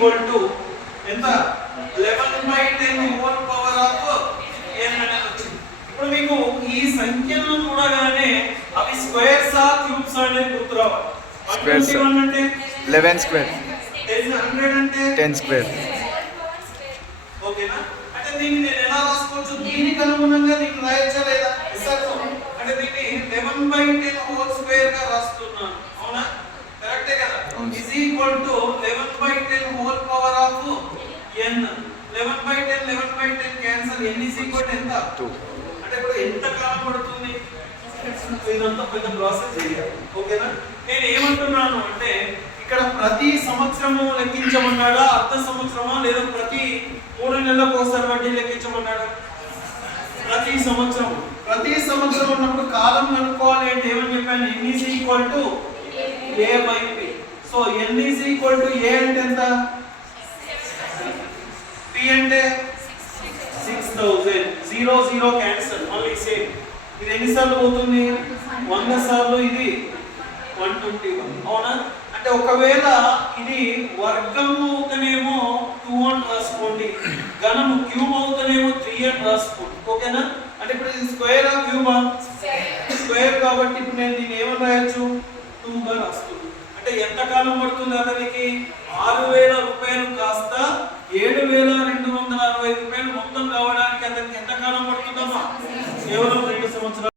Equal to ఎంత 11/10 whole power of n అనేది వచ్చింది. ఇప్పుడు మీకు ఈ సంఖ్యలను చూడగానే అవి స్క్వేర్స్ ఆ క్యూబ్స్ అనేది గుర్తు రావాలి. 121 అంటే 11 స్క్వేర్, 100 అంటే 10 స్క్వేర్. ఓకేనా? అంటే దీన్ని నేను ఎలా రాసుకోవచ్చు? దీనికి అనుగుణంగా దీన్ని రాయొచ్చా లేదా? అంటే దీన్ని 11/10 హోల్ స్క్వేర్ గా రాస్తున్నాను. అవునా? కరెక్టే కదా? Is equal to 11/10 whole power of n. 11/10 cancel. n is equal to ఎంత? 2. అంటే ఇప్పుడు ఎంత కాలం పడుతుంది? ఇదంతా పెద్ద ప్రాసెస్ చేయాలి. ఓకేనా? నేను ఏమంటున్నాను అంటే ఇక్కడ ప్రతి సంవత్సరము లెక్కించమన్నాడా, అర్ధ సంవత్సరమా, లేదా ప్రతి 3 నెలలకు ఒకసారి వడ్డీ లెక్కించమన్నాడా? ప్రతి సంవత్సరం. ప్రతి సంవత్సరం ఉన్నప్పుడు కాలం కనుక్కోవాలి అంటే ఏమని చెప్పాను? n is equal to a by p. So n is equal to a అంటే ఎంత? p అంటే 6000. 0 0 క్యాన్సిల్. మళ్ళీ సేమ్. ఇది ఎన్ని సార్లు పోతుంది? 100 సార్లు. ఇది 121. అవునా? అంటే ఒకవేళ ఇది వర్గము అవుతనేమో 2 అని రాసుకోండి, ఘనము క్యూబ్ అవుతనేమో 3 అని రాసుకోండి. ఓకేనా? అంటే ఇప్పుడు ఇది స్క్వేర్ ఆ క్యూబా? స్క్వేర్. కాబట్టి ఇప్పుడు నేను దీన్ని ఏమని రాయొచ్చు? 2 గా రాస్తున్నాను. అంటే ఎంత కాలం పడుతుంది అతనికి? 6000 రూపాయలు కాస్త 7265 రూపాయలు మొత్తం కావడానికి అతనికి ఎంత కాలం పడుతుందమ్మా? కేవలం 2 సంవత్సరాలు.